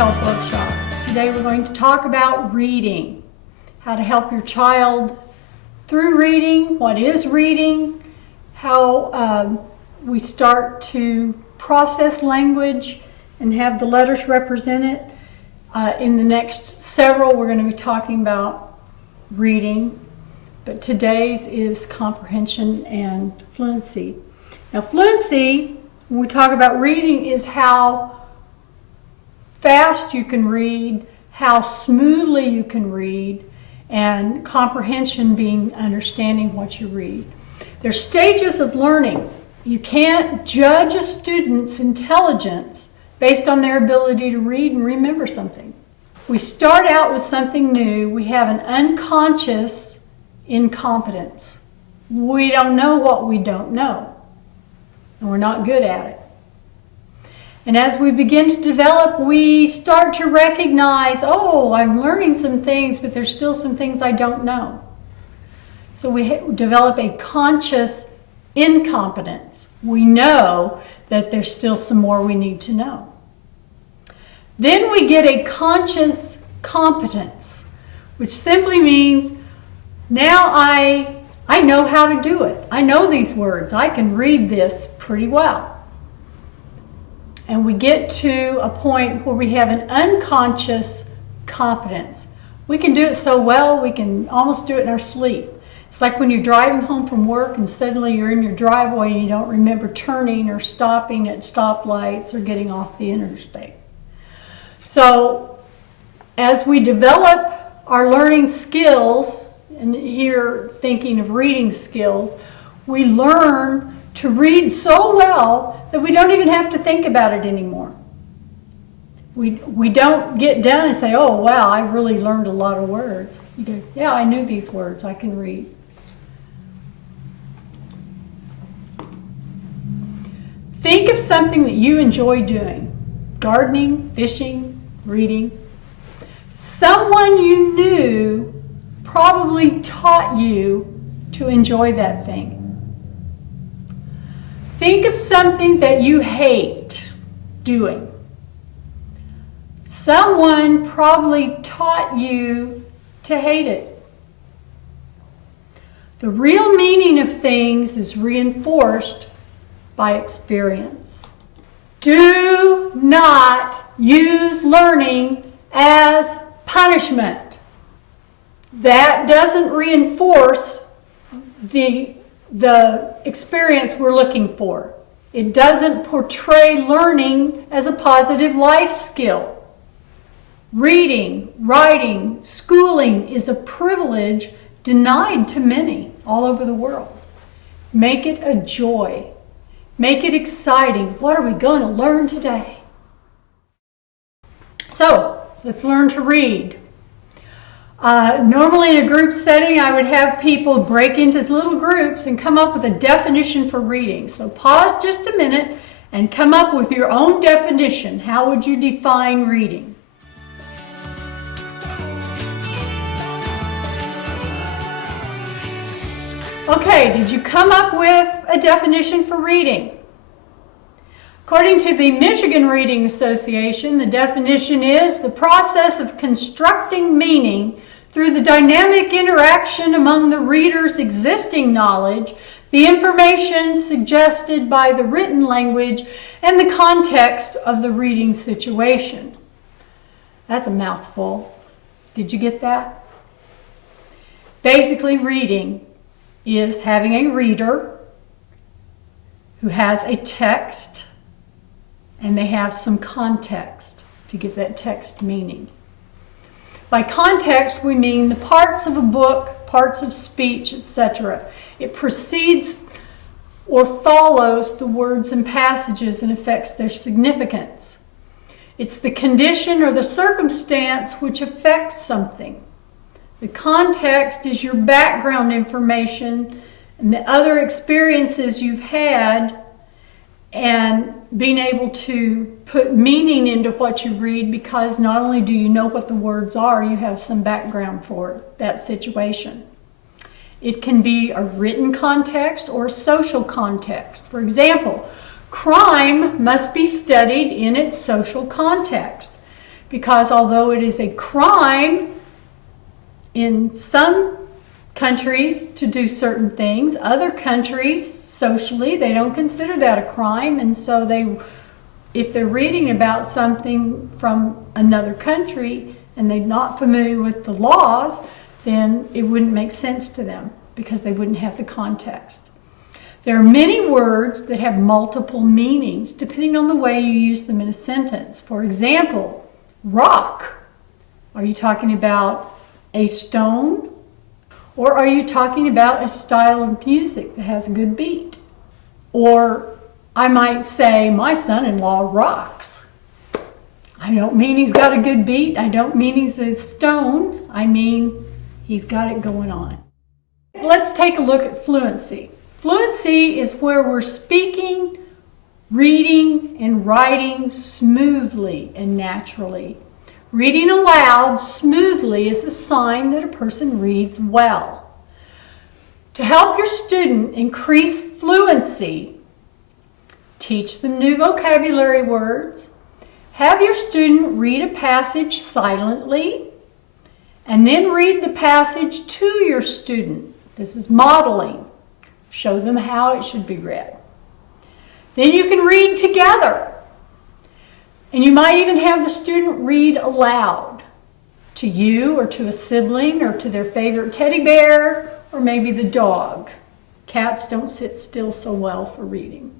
Health Workshop. Today we're going to talk about reading, how to help your child through reading, what is reading, how we start to process language and have the letters represent it. In the next several, we're going to be talking about reading, but today's is comprehension and fluency. Now, fluency, when we talk about reading, is how fast you can read, how smoothly you can read, and comprehension being understanding what you read. There's stages of learning. You can't judge a student's intelligence based on their ability to read and remember something. We start out with something new. We have an unconscious incompetence. We don't know what we don't know, and we're not good at it. And as we begin to develop, we start to recognize, oh, I'm learning some things, but there's still some things I don't know. So we develop a conscious incompetence. We know that there's still some more we need to know. Then we get a conscious competence, which simply means now I know how to do it. I know these words. I can read this pretty well. And we get to a point where we have an unconscious competence. We can do it so well, we can almost do it in our sleep. It's like when you're driving home from work and suddenly you're in your driveway and you don't remember turning or stopping at stoplights or getting off the interstate. So as we develop our learning skills, and here thinking of reading skills, we learn to read so well that we don't even have to think about it anymore. We don't get done and say, oh, wow, I really learned a lot of words. You go, yeah, I knew these words, I can read. Think of something that you enjoy doing. Gardening, fishing, reading. Someone you knew probably taught you to enjoy that thing. Think of something that you hate doing. Someone probably taught you to hate it. The real meaning of things is reinforced by experience. Do not use learning as punishment. That doesn't reinforce the experience we're looking for. It doesn't portray learning as a positive life skill. Reading, writing, schooling is a privilege denied to many all over the world. Make it a joy. Make it exciting. What are we going to learn today? So, let's learn to read. Normally in a group setting, I would have people break into little groups and come up with a definition for reading. So pause just a minute and come up with your own definition. How would you define reading? Okay, did you come up with a definition for reading? According to the Michigan Reading Association, the definition is the process of constructing meaning through the dynamic interaction among the reader's existing knowledge, the information suggested by the written language, and the context of the reading situation. That's a mouthful. Did you get that? Basically, reading is having a reader who has a text and they have some context to give that text meaning. By context, we mean the parts of a book, parts of speech, etc. It precedes or follows the words and passages and affects their significance. It's the condition or the circumstance which affects something. The context is your background information and the other experiences you've had, and being able to put meaning into what you read, because not only do you know what the words are, you have some background for that situation. It can be a written context or a social context. For example, crime must be studied in its social context. because although it is a crime in some countries to do certain things, other countries socially they don't consider that a crime, and so if they're reading about something from another country and they're not familiar with the laws, then it wouldn't make sense to them because they wouldn't have the context. There are many words that have multiple meanings depending on the way you use them in a sentence. For example, rock. Are you talking about a stone? Or are you talking about a style of music that has a good beat? Or I might say, my son-in-law rocks. I don't mean he's got a good beat. I don't mean he's a stone. I mean he's got it going on. Let's take a look at fluency. Fluency is where we're speaking, reading, and writing smoothly and naturally. Reading aloud smoothly is a sign that a person reads well. To help your student increase fluency, teach them new vocabulary words, have your student read a passage silently, and then read the passage to your student. This is modeling. Show them how it should be read. Then you can read together. And you might even have the student read aloud to you or to a sibling or to their favorite teddy bear or maybe the dog. Cats don't sit still so well for reading.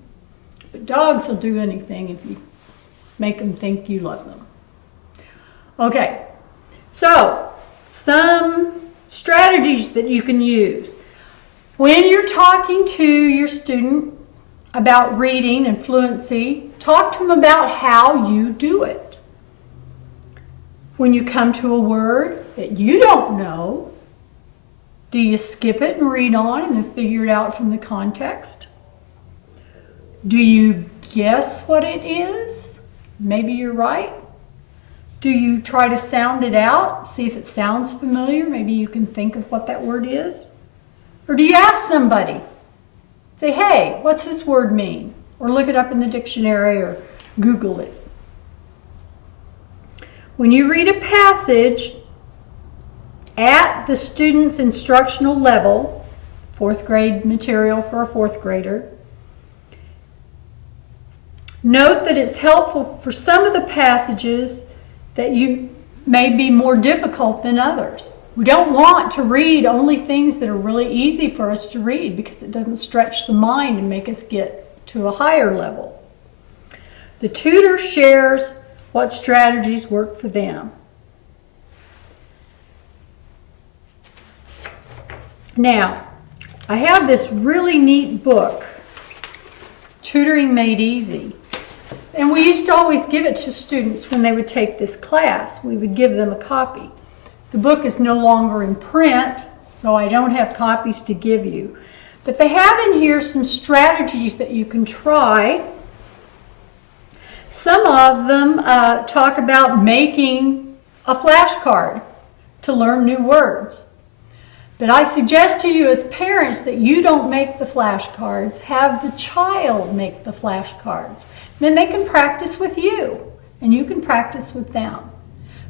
But dogs will do anything if you make them think you love them. Okay, so some strategies that you can use. When you're talking to your student about reading and fluency, talk to them about how you do it. When you come to a word that you don't know, do you skip it and read on and then figure it out from the context? Do you guess what it is? Maybe you're right. Do you try to sound it out, see if it sounds familiar? Maybe you can think of what that word is. Or do you ask somebody? Say, hey, what's this word mean? Or look it up in the dictionary or Google it. When you read a passage at the student's instructional level, 4th grade material for a 4th grader, note that it's helpful for some of the passages that you may be more difficult than others. We don't want to read only things that are really easy for us to read because it doesn't stretch the mind and make us get to a higher level. The tutor shares what strategies work for them. Now, I have this really neat book, Tutoring Made Easy. And we used to always give it to students when they would take this class. We would give them a copy. The book is no longer in print, so I don't have copies to give you. But they have in here some strategies that you can try. Some of them talk about making a flashcard to learn new words. But I suggest to you as parents that you don't make the flashcards, have the child make the flashcards. Then they can practice with you, and you can practice with them.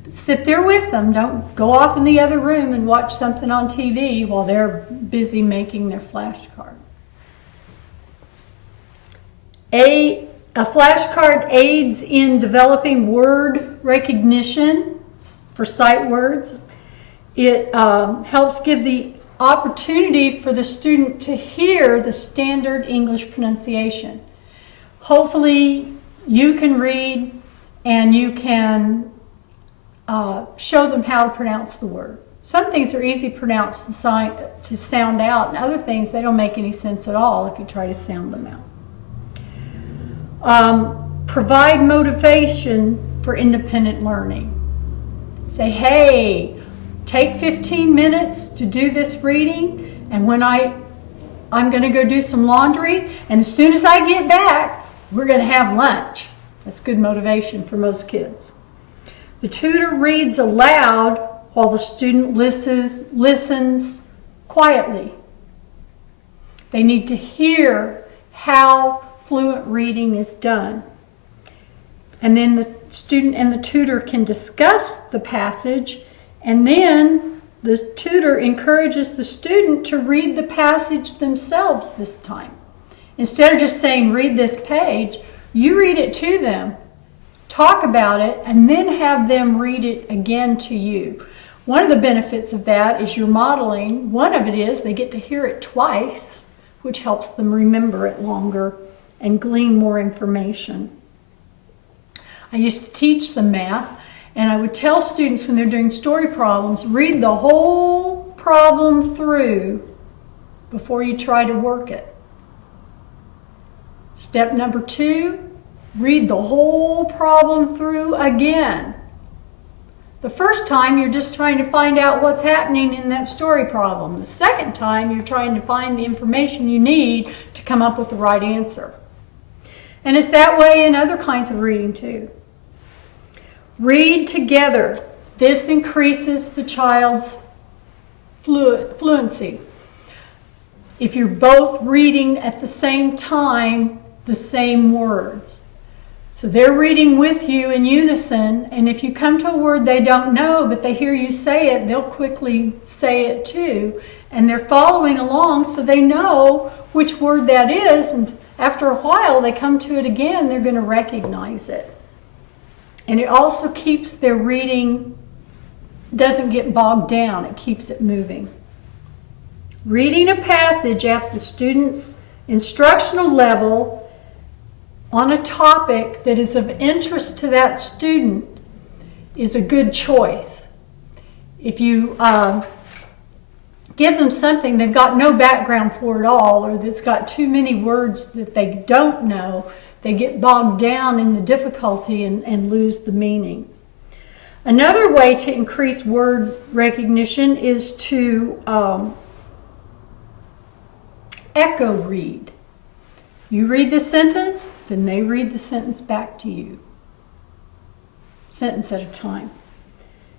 But sit there with them. Don't go off in the other room and watch something on TV while they're busy making their flashcard. A flashcard aids in developing word recognition for sight words. It helps give the opportunity for the student to hear the standard English pronunciation. Hopefully you can read and you can show them how to pronounce the word. Some things are easy pronounced to sound out, and other things they don't make any sense at all if you try to sound them out. Provide motivation for independent learning. Say, hey, take 15 minutes to do this reading, and when I'm going to go do some laundry, and as soon as I get back, we're going to have lunch. That's good motivation for most kids. The tutor reads aloud while the student listens quietly. They need to hear how fluent reading is done. And then the student and the tutor can discuss the passage, and then the tutor encourages the student to read the passage themselves this time. Instead of just saying, read this page, you read it to them, talk about it, and then have them read it again to you. One of the benefits of that is you're modeling. One of it is they get to hear it twice, which helps them remember it longer and glean more information. I used to teach some math, and I would tell students when they're doing story problems, read the whole problem through before you try to work it. Step number 2, read the whole problem through again. The first time, you're just trying to find out what's happening in that story problem. The second time, you're trying to find the information you need to come up with the right answer. And it's that way in other kinds of reading too. Read together. This increases the child's fluency. If you're both reading at the same time the same words. So they're reading with you in unison, and if you come to a word they don't know, but they hear you say it, they'll quickly say it too. And they're following along so they know which word that is, and after a while they come to it again, they're going to recognize it. And it also keeps their reading, doesn't get bogged down, it keeps it moving. Reading a passage at the student's instructional level on a topic that is of interest to that student is a good choice. If you give them something they've got no background for at all, or that's got too many words that they don't know, they get bogged down in the difficulty and lose the meaning. Another way to increase word recognition is to echo read. You read the sentence, then they read the sentence back to you. Sentence at a time.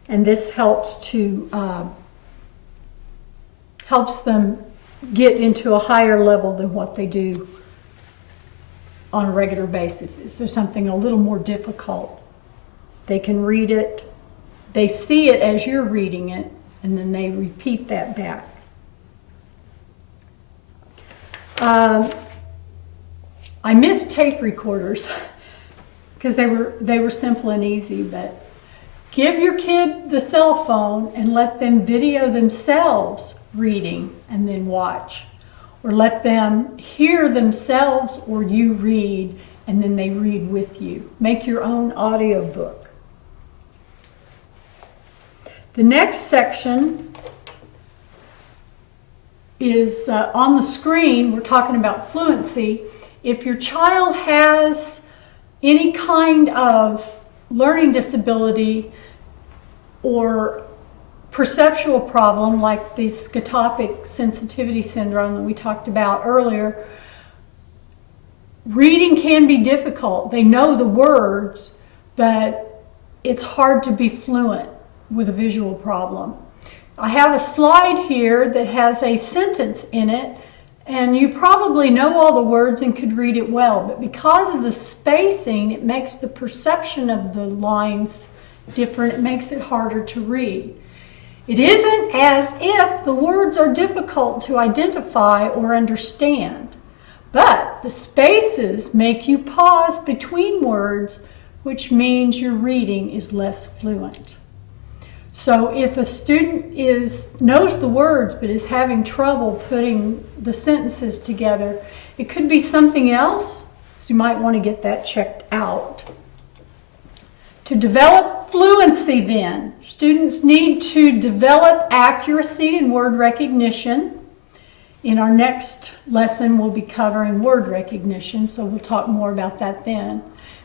And this helps them get into a higher level than what they do on a regular basis. If there's something a little more difficult, they can read it, they see it as you're reading it, and then they repeat that back. I miss tape recorders because they were simple and easy, but give your kid the cell phone and let them video themselves reading and then watch. Or let them hear themselves or you read and then they read with you. Make your own audio book. The next section is on the screen. We're talking about fluency. If your child has any kind of learning disability or perceptual problem like the scotopic sensitivity syndrome that we talked about earlier, reading can be difficult. They know the words, but it's hard to be fluent with a visual problem. I have a slide here that has a sentence in it, and you probably know all the words and could read it well, but because of the spacing, it makes the perception of the lines different. It makes it harder to read. It isn't as if the words are difficult to identify or understand, but the spaces make you pause between words, which means your reading is less fluent. So if a student knows the words but is having trouble putting the sentences together, it could be something else, so you might want to get that checked out. To develop fluency then, students need to develop accuracy in word recognition. In our next lesson, we'll be covering word recognition, so we'll talk more about that then.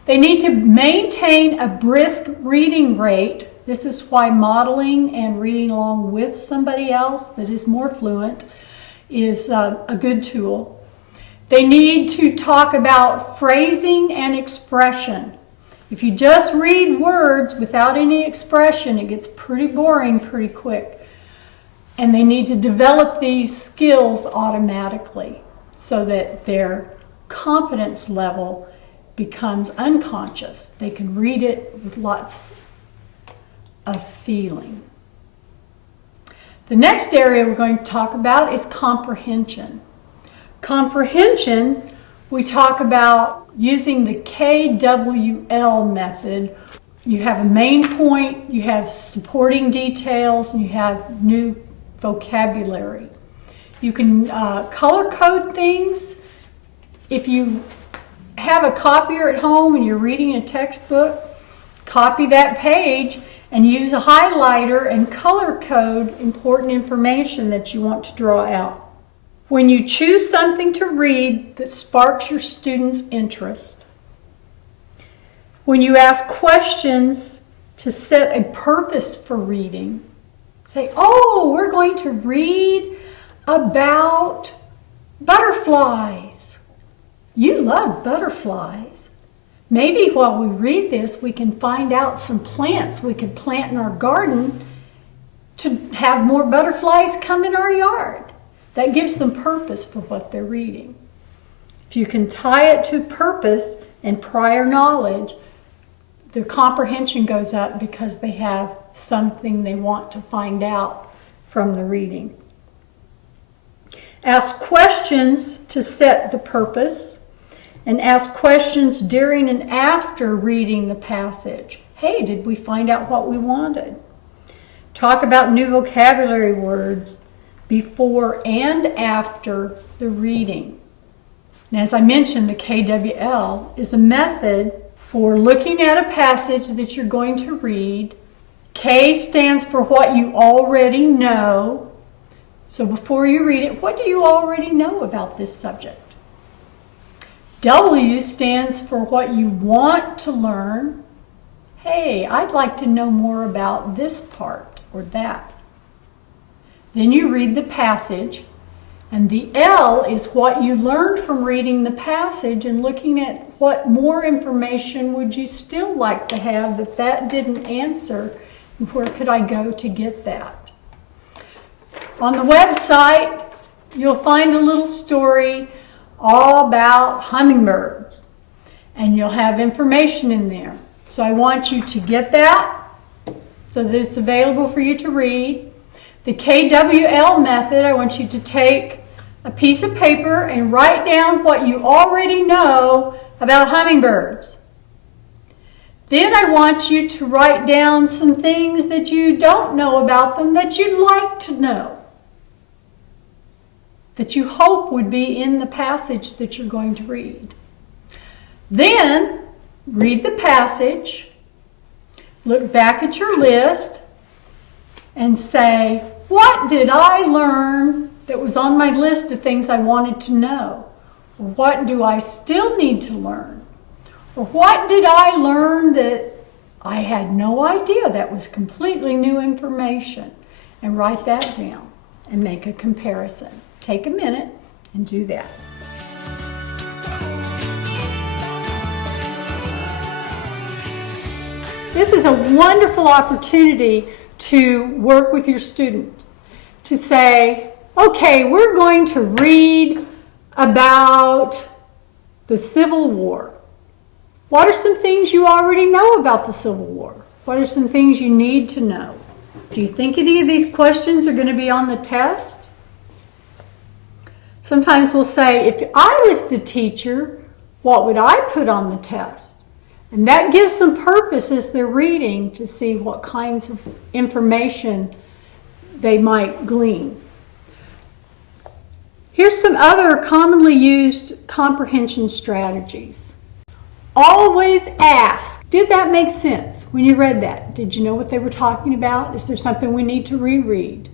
They need to maintain a brisk reading rate. This is why modeling and reading along with somebody else that is more fluent is a good tool. They need to talk about phrasing and expression. If you just read words without any expression, it gets pretty boring pretty quick. And they need to develop these skills automatically so that their competence level becomes unconscious. They can read it with lots of feeling. The next area we're going to talk about is comprehension. Comprehension, we talk about using the KWL method. You have a main point, you have supporting details, and you have new vocabulary. You can color code things. If you have a copier at home and you're reading a textbook, copy that page and use a highlighter and color code important information that you want to draw out. When you choose something to read that sparks your students' interest, when you ask questions to set a purpose for reading, say, oh, we're going to read about butterflies. You love butterflies. Maybe while we read this, we can find out some plants we could plant in our garden to have more butterflies come in our yard. That gives them purpose for what they're reading. If you can tie it to purpose and prior knowledge, their comprehension goes up because they have something they want to find out from the reading. Ask questions to set the purpose, and ask questions during and after reading the passage. Hey, did we find out what we wanted? Talk about new vocabulary words before and after the reading. And as I mentioned, the KWL is a method for looking at a passage that you're going to read. K stands for what you already know. So before you read it, what do you already know about this subject? W stands for what you want to learn. Hey, I'd like to know more about this part or that. Then you read the passage, and the L is what you learned from reading the passage and looking at what more information would you still like to have that didn't answer, and where could I go to get that. On the website, you'll find a little story all about hummingbirds, and you'll have information in there. So I want you to get that so that it's available for you to read. The KWL method, I want you to take a piece of paper and write down what you already know about hummingbirds. Then I want you to write down some things that you don't know about them that you'd like to know, that you hope would be in the passage that you're going to read. Then, read the passage, look back at your list, and say, what did I learn that was on my list of things I wanted to know? Or what do I still need to learn? Or what did I learn that I had no idea that was completely new information? And write that down and make a comparison. Take a minute and do that. This is a wonderful opportunity to work with your student, to say, okay, we're going to read about the Civil War. What are some things you already know about the Civil War? What are some things you need to know? Do you think any of these questions are going to be on the test? Sometimes we'll say, if I was the teacher, what would I put on the test? And that gives some purpose as they're reading to see what kinds of information they might glean. Here's some other commonly used comprehension strategies. Always ask, did that make sense when you read that? Did you know what they were talking about? Is there something we need to reread?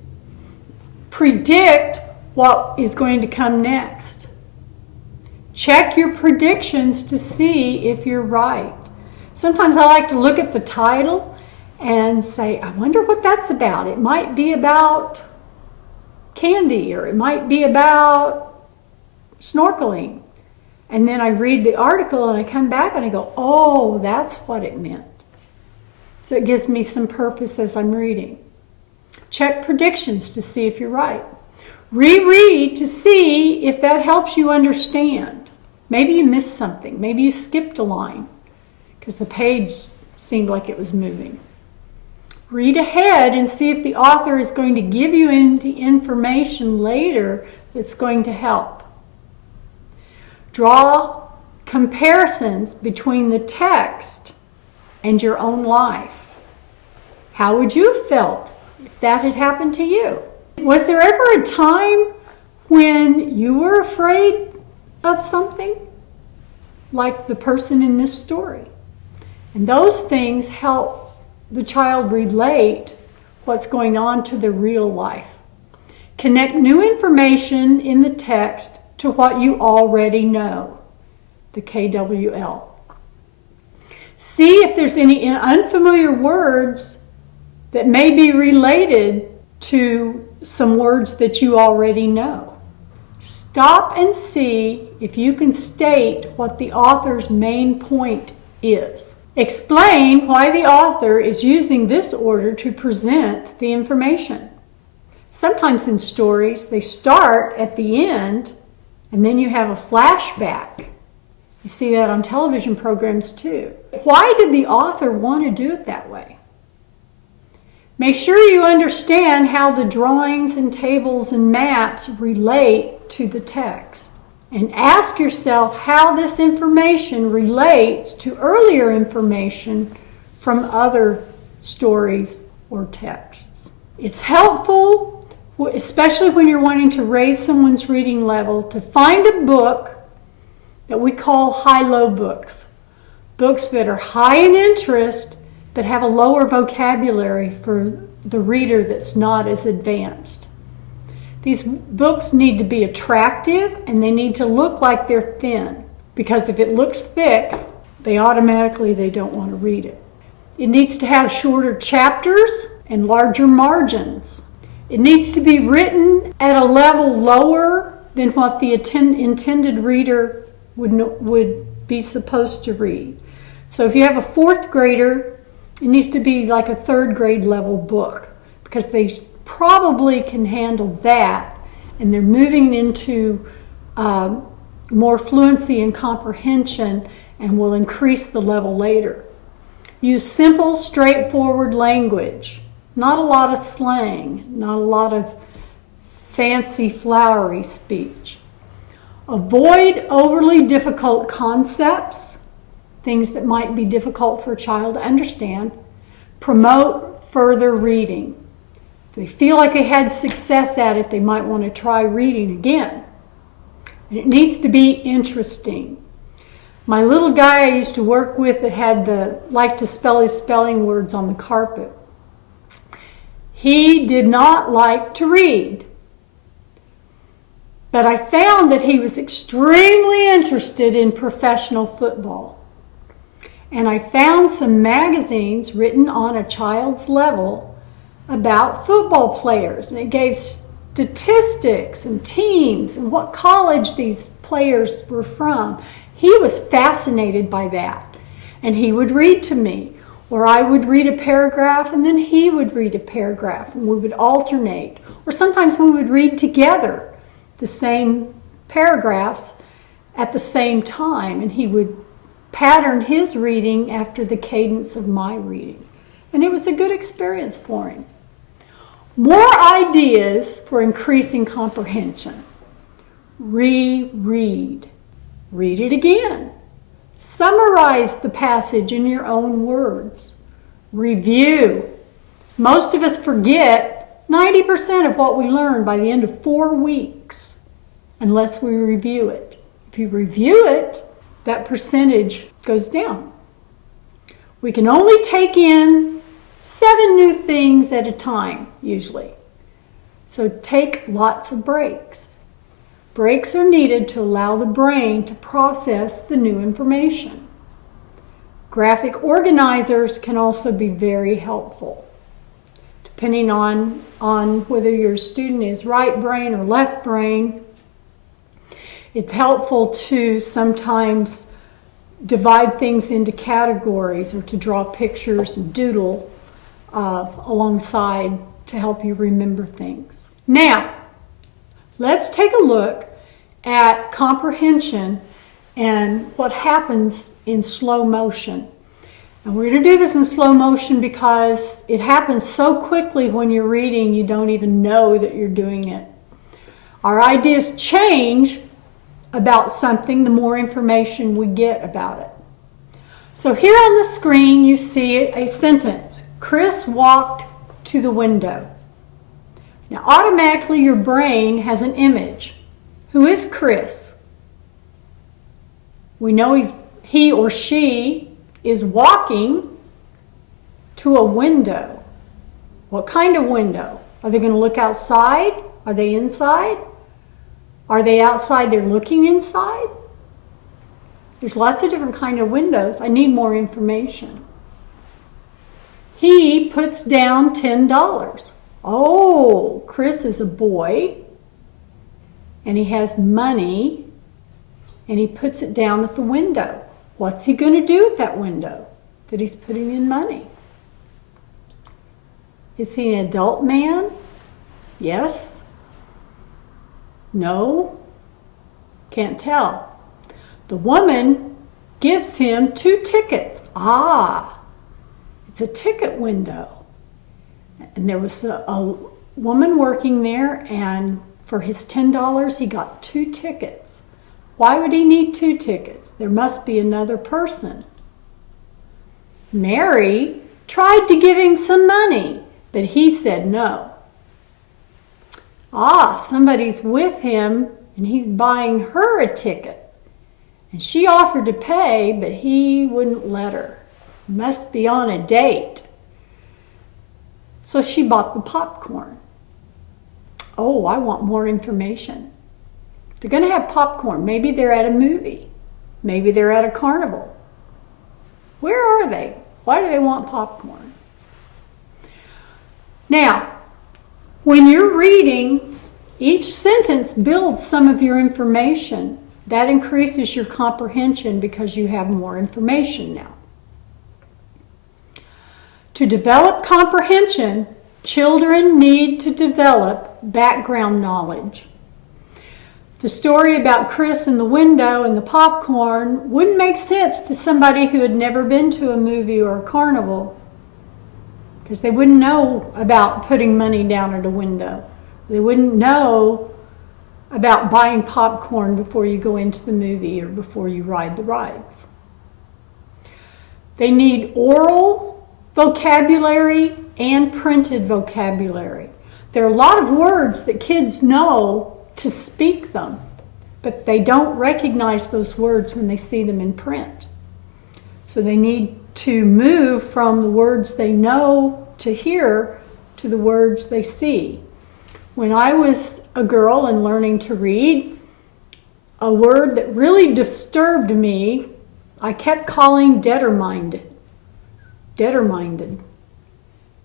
Predict what is going to come next. Check your predictions to see if you're right. Sometimes I like to look at the title and say, I wonder what that's about. It might be about candy, or it might be about snorkeling. And then I read the article and I come back and I go, oh, that's what it meant. So it gives me some purpose as I'm reading. Check predictions to see if you're right. Reread to see if that helps you understand. Maybe you missed something. Maybe you skipped a line because the page seemed like it was moving. Read ahead and see if the author is going to give you any information later that's going to help. Draw comparisons between the text and your own life. How would you have felt if that had happened to you? Was there ever a time when you were afraid of something, like the person in this story? And those things help the child relate what's going on to their real life. Connect new information in the text to what you already know, the KWL. See if there's any unfamiliar words that may be related to some words that you already know. Stop and see if you can state what the author's main point is. Explain why the author is using this order to present the information. Sometimes in stories, they start at the end and then you have a flashback. You see that on television programs too. Why did the author want to do it that way? Make sure you understand how the drawings and tables and maps relate to the text. And ask yourself how this information relates to earlier information from other stories or texts. It's helpful, especially when you're wanting to raise someone's reading level, to find a book that we call high-low books. Books that are high in interest but have a lower vocabulary for the reader that's not as advanced. These books need to be attractive and they need to look like they're thin, because if it looks thick, they don't want to read it. It needs to have shorter chapters and larger margins. It needs to be written at a level lower than what the intended reader would be supposed to read. So if you have a fourth grader, it needs to be like a third grade level book, because they probably can handle that, and they're moving into more fluency and comprehension and will increase the level later. Use simple, straightforward language, not a lot of slang, not a lot of fancy, flowery speech. Avoid overly difficult concepts, things that might be difficult for a child to understand. Promote further reading. If they feel like they had success at it, they might want to try reading again. And it needs to be interesting. My little guy I used to work with that liked to spell his spelling words on the carpet. He did not like to read. But I found that he was extremely interested in professional football. And I found some magazines written on a child's level about football players, and it gave statistics and teams and what college these players were from. He was fascinated by that, and he would read to me, or I would read a paragraph and then he would read a paragraph, and we would alternate, or sometimes we would read together the same paragraphs at the same time, and he would pattern his reading after the cadence of my reading, and it was a good experience for him. More ideas for increasing comprehension. Reread. Read it again. Summarize the passage in your own words. Review. Most of us forget 90% of what we learn by the end of 4 weeks unless we review it. If you review it, that percentage goes down. We can only take in 7 new things at a time, usually. So take lots of breaks. Breaks are needed to allow the brain to process the new information. Graphic organizers can also be very helpful. Depending on whether your student is right brain or left brain, it's helpful to sometimes divide things into categories or to draw pictures and doodle alongside to help you remember things. Now, let's take a look at comprehension and what happens in slow motion. And we're going to do this in slow motion because it happens so quickly when you're reading you don't even know that you're doing it. Our ideas change about something the more information we get about it. So here on the screen you see a sentence. Chris walked to the window. Now automatically your brain has an image. Who is Chris? We know he or she is walking to a window. What kind of window? Are they going to look outside? Are they inside? Are they outside, they're looking inside? There's lots of different kind of windows. I need more information. He puts down $10. Oh, Chris is a boy, and he has money, and he puts it down at the window. What's he going to do with that window that he's putting in money? Is he an adult man? Yes? No? Can't tell. The woman gives him 2 tickets. Ah, it's a ticket window. And there was a woman working there, and for his $10, he got 2 tickets. Why would he need 2 tickets? There must be another person. Mary tried to give him some money, but he said no. Ah, somebody's with him, and he's buying her a ticket. And she offered to pay, but he wouldn't let her. Must be on a date. So she bought the popcorn. Oh, I want more information. They're going to have popcorn. Maybe they're at a movie. Maybe they're at a carnival. Where are they? Why do they want popcorn? Now, when you're reading, each sentence builds some of your information. That increases your comprehension because you have more information now. To develop comprehension, children need to develop background knowledge. The story about Chris and the window and the popcorn wouldn't make sense to somebody who had never been to a movie or a carnival, because they wouldn't know about putting money down at a window. They wouldn't know about buying popcorn before you go into the movie or before you ride the rides. They need oral vocabulary and printed vocabulary. There are a lot of words that kids know to speak them, but they don't recognize those words when they see them in print. So they need to move from the words they know to hear to the words they see. When I was a girl and learning to read, a word that really disturbed me, I kept calling determined.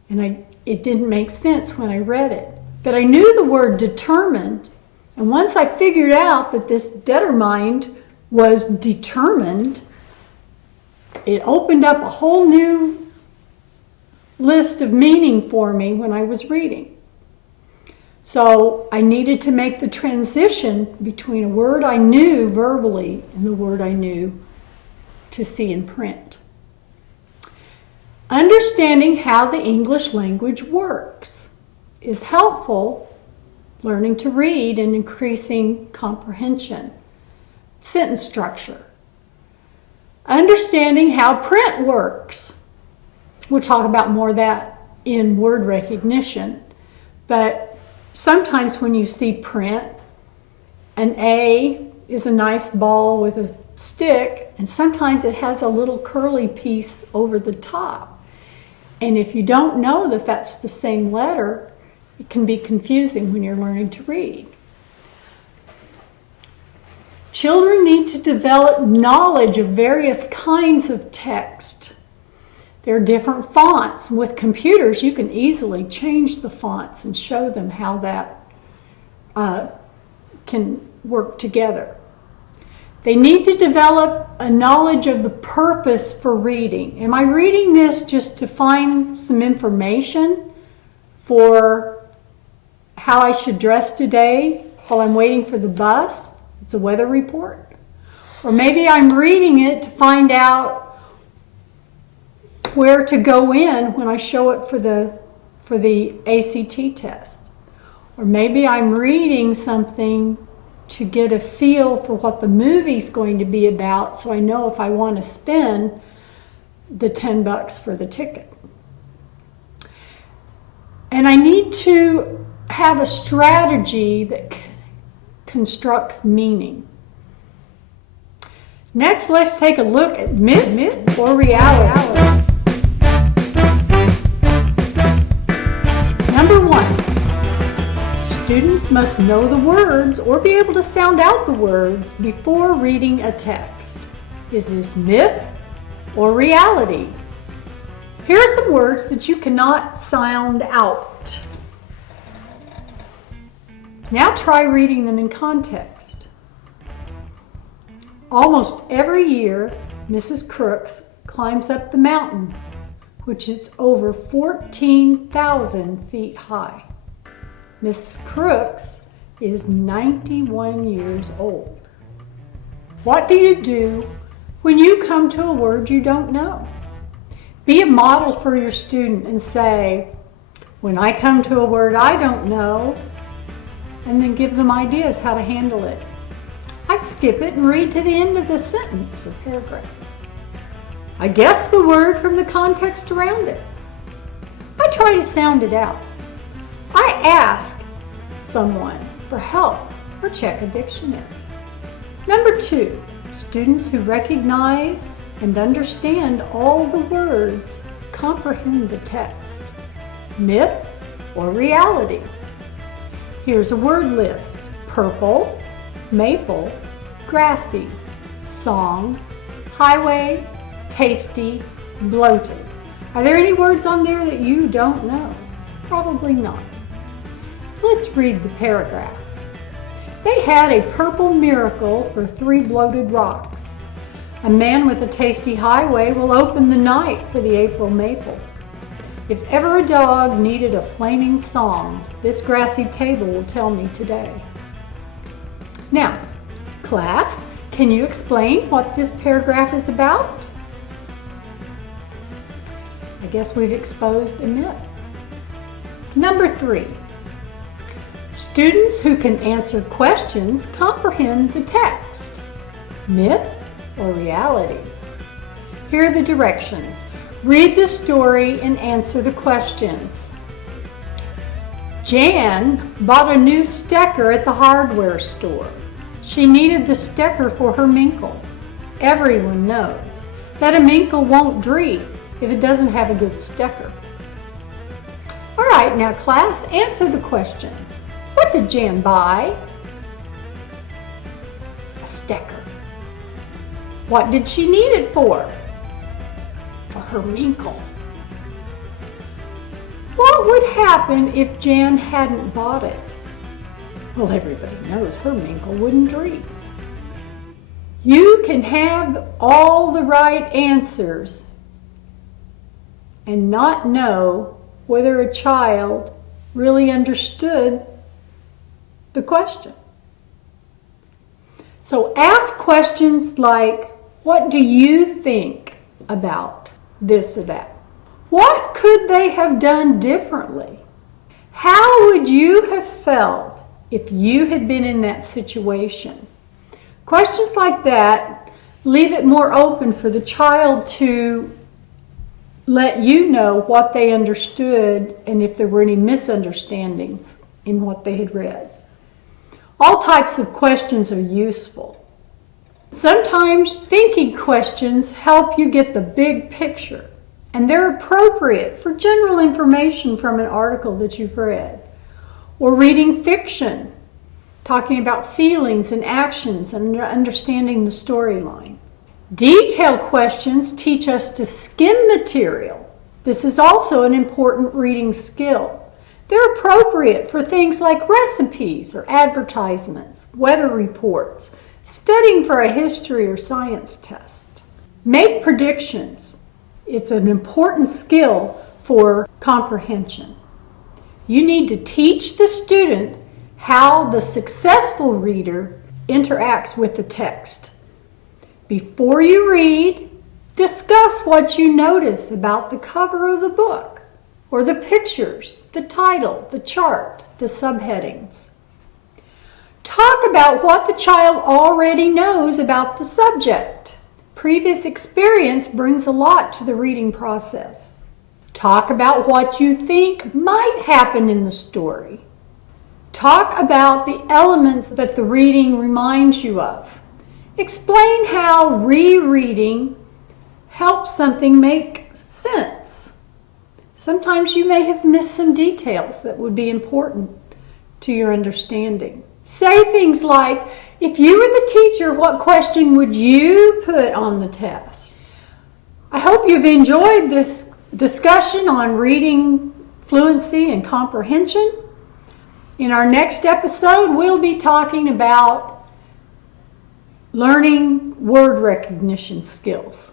And it didn't make sense when I read it. But I knew the word determined, and once I figured out that this determined was determined, it opened up a whole new list of meaning for me when I was reading. So I needed to make the transition between a word I knew verbally and the word I knew to see in print. Understanding how the English language works is helpful learning to read and increasing comprehension. Sentence structure. Understanding how print works. We'll talk about more of that in word recognition, but sometimes when you see print, an A is a nice ball with a stick, and sometimes it has a little curly piece over the top. And if you don't know that that's the same letter, it can be confusing when you're learning to read. Children need to develop knowledge of various kinds of text. There are different fonts. With computers, you can easily change the fonts and show them how that can work together. They need to develop a knowledge of the purpose for reading. Am I reading this just to find some information for how I should dress today while I'm waiting for the bus? It's a weather report. Or maybe I'm reading it to find out where to go in when I show it for the ACT test. Or maybe I'm reading something to get a feel for what the movie's going to be about, so I know if I want to spend the $10 for the ticket. And I need to have a strategy that constructs meaning. Next, let's take a look at myth or reality. Number 1, students must know the words or be able to sound out the words before reading a text. Is this myth or reality? Here are some words that you cannot sound out. Now try reading them in context. Almost every year, Mrs. Crooks climbs up the mountain, which is over 14,000 feet high. Mrs. Crooks is 91 years old. What do you do when you come to a word you don't know? Be a model for your student and say, when I come to a word I don't know, and then give them ideas how to handle it. I skip it and read to the end of the sentence or paragraph. I guess the word from the context around it. I try to sound it out. I ask someone for help or check a dictionary. Number 2, students who recognize and understand all the words comprehend the text. Myth or reality? Here's a word list: purple, maple, grassy, song, highway, tasty, bloated. Are there any words on there that you don't know? Probably not. Let's read the paragraph. They had a purple miracle for 3 bloated rocks. A man with a tasty highway will open the night for the April maple. If ever a dog needed a flaming song, this grassy table will tell me today. Now, class, can you explain what this paragraph is about? I guess we've exposed a myth. Number 3, students who can answer questions comprehend the text. Myth or reality? Here are the directions. Read the story and answer the questions. Jan bought a new stecker at the hardware store. She needed the stecker for her minkle. Everyone knows that a minkle won't dream if it doesn't have a good stecker. All right, now class, answer the questions. What did Jan buy? A stecker. What did she need it for? For her minkle. What would happen if Jan hadn't bought it? Well, everybody knows her minkle wouldn't dream. You can have all the right answers and not know whether a child really understood the question. So ask questions like, what do you think about this or that? What could they have done differently? How would you have felt if you had been in that situation? Questions like that leave it more open for the child to let you know what they understood and if there were any misunderstandings in what they had read. All types of questions are useful. Sometimes thinking questions help you get the big picture, and they're appropriate for general information from an article that you've read, or reading fiction, talking about feelings and actions and understanding the storyline. Detailed questions teach us to skim material. This is also an important reading skill. They're appropriate for things like recipes or advertisements, weather reports, studying for a history or science test. Make predictions. It's an important skill for comprehension. You need to teach the student how the successful reader interacts with the text. Before you read, discuss what you notice about the cover of the book, or the pictures, the title, the chart, the subheadings. Talk about what the child already knows about the subject. Previous experience brings a lot to the reading process. Talk about what you think might happen in the story. Talk about the elements that the reading reminds you of. Explain how rereading helps something make sense. Sometimes you may have missed some details that would be important to your understanding. Say things like, if you were the teacher, what question would you put on the test? I hope you've enjoyed this discussion on reading fluency and comprehension. In our next episode, we'll be talking about learning word recognition skills.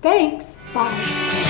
Thanks. Bye.